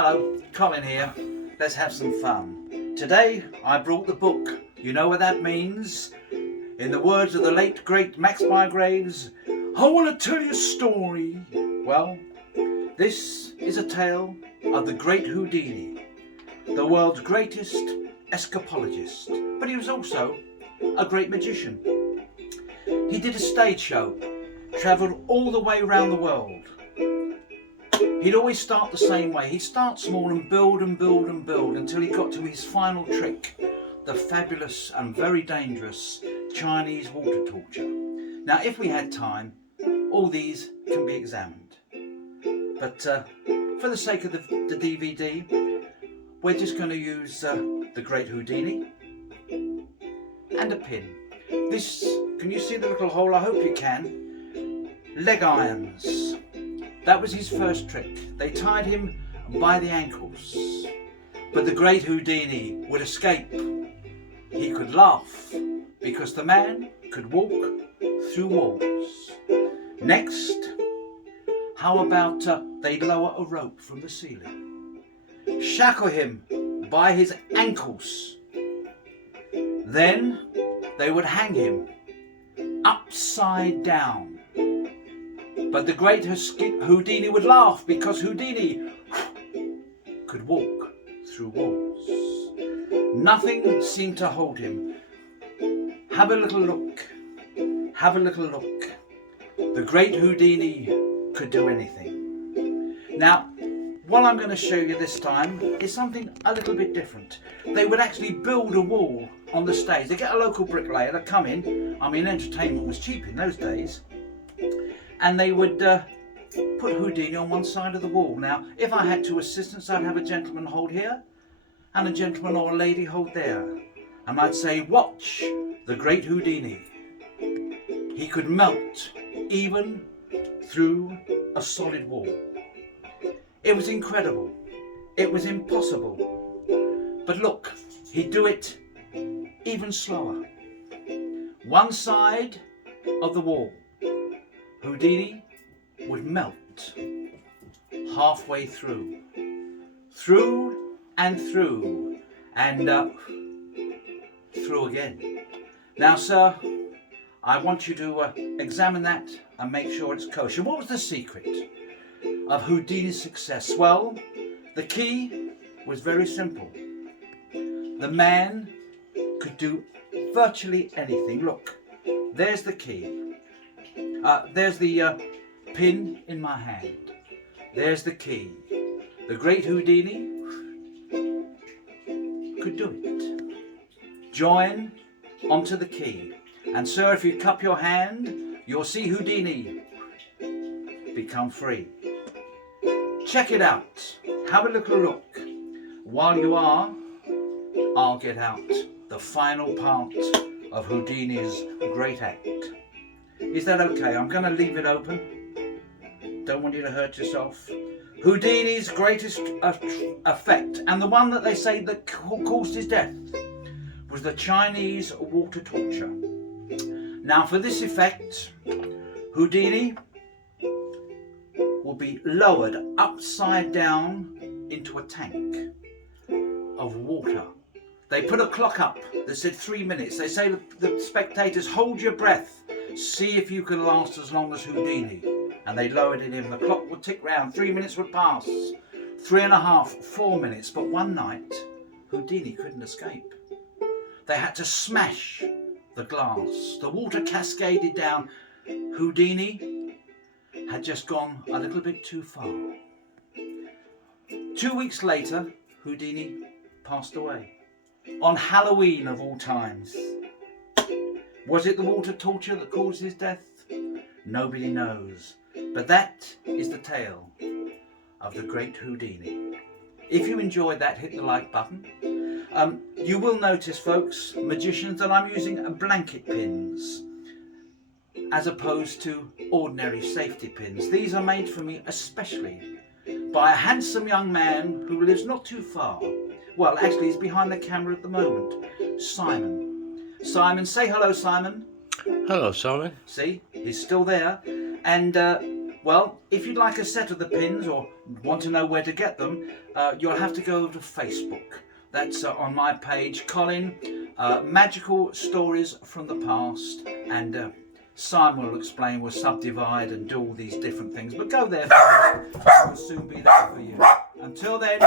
Hello, Colin here. Let's have some fun. Today I brought the book. You know what that means? In the words of the late great Max Bygraves, I want to tell you a story. Well, this is a tale of the great Houdini, the world's greatest escapologist, but he was also a great magician. He did a stage show, travelled all the way around the world. He'd always start the same way. He'd start small and build and build and build until he got to his final trick, the fabulous and very dangerous Chinese water torture. Now, if we had time, all these can be examined. But for the sake of the DVD, we're just going to use the great Houdini and a pin. This, can you see the little hole? I hope you can. Leg irons. That was his first trick. They tied him by the ankles. But the great Houdini would escape. He could laugh because the man could walk through walls. Next, how about they'd lower a rope from the ceiling, shackle him by his ankles. Then they would hang him upside down. But the great Houdini would laugh because Houdini could walk through walls. Nothing seemed to hold him. Have a little look. Have a little look. The great Houdini could do anything. Now, what I'm going to show you this time is something a little bit different. They would actually build a wall on the stage. They get a local bricklayer to come in. I mean, entertainment was cheap in those days. And they would put Houdini on one side of the wall. Now, if I had two assistants, I'd have a gentleman hold here and a gentleman or a lady hold there. And I'd say, watch the great Houdini. He could melt even through a solid wall. It was incredible. It was impossible. But look, he'd do it even slower. One side of the wall, Houdini would melt halfway through and through through again. Now, sir, I want you to examine that and make sure it's kosher. What was the secret of Houdini's success? Well, the key was very simple. The man could do virtually anything. Look, there's the key. There's the pin in my hand. There's the key. The great Houdini could do it. Join onto the key. And sir, if you cup your hand, you'll see Houdini become free. Check it out. Have a little look. While you are, I'll get out the final part of Houdini's great act. Is that okay? I'm going to leave it open. Don't want you to hurt yourself. Houdini's greatest effect, and the one that they say that caused his death, was the Chinese water torture. Now, for this effect, Houdini will be lowered upside down into a tank of water. They put a clock up that said 3 minutes. They say to the spectators, hold your breath. See if you can last as long as Houdini. And they lowered it in. The clock would tick round. 3 minutes would pass. 3.5, 4 minutes. But one night, Houdini couldn't escape. They had to smash the glass. The water cascaded down. Houdini had just gone a little bit too far. 2 weeks later, Houdini passed away. On Halloween of all times. Was it the water torture that caused his death? Nobody knows. But that is the tale of the great Houdini. If you enjoyed that, hit the like button. You will notice, folks, magicians, that I'm using blanket pins as opposed to ordinary safety pins. These are made for me especially by a handsome young man who lives not too far. Well, actually, he's behind the camera at the moment. Simon. Simon, say hello, Simon. Hello, Simon. See, he's still there. And Well, if you'd like a set of the pins or want to know where to get them, you'll have to go to Facebook. That's on my page, Colin, Magical Stories from the Past, and Simon will explain, we'll subdivide and do all these different things. But go there first, we'll soon be there for you. Until then,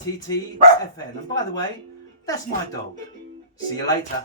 TTFN. And by the way, that's my dog. See you later.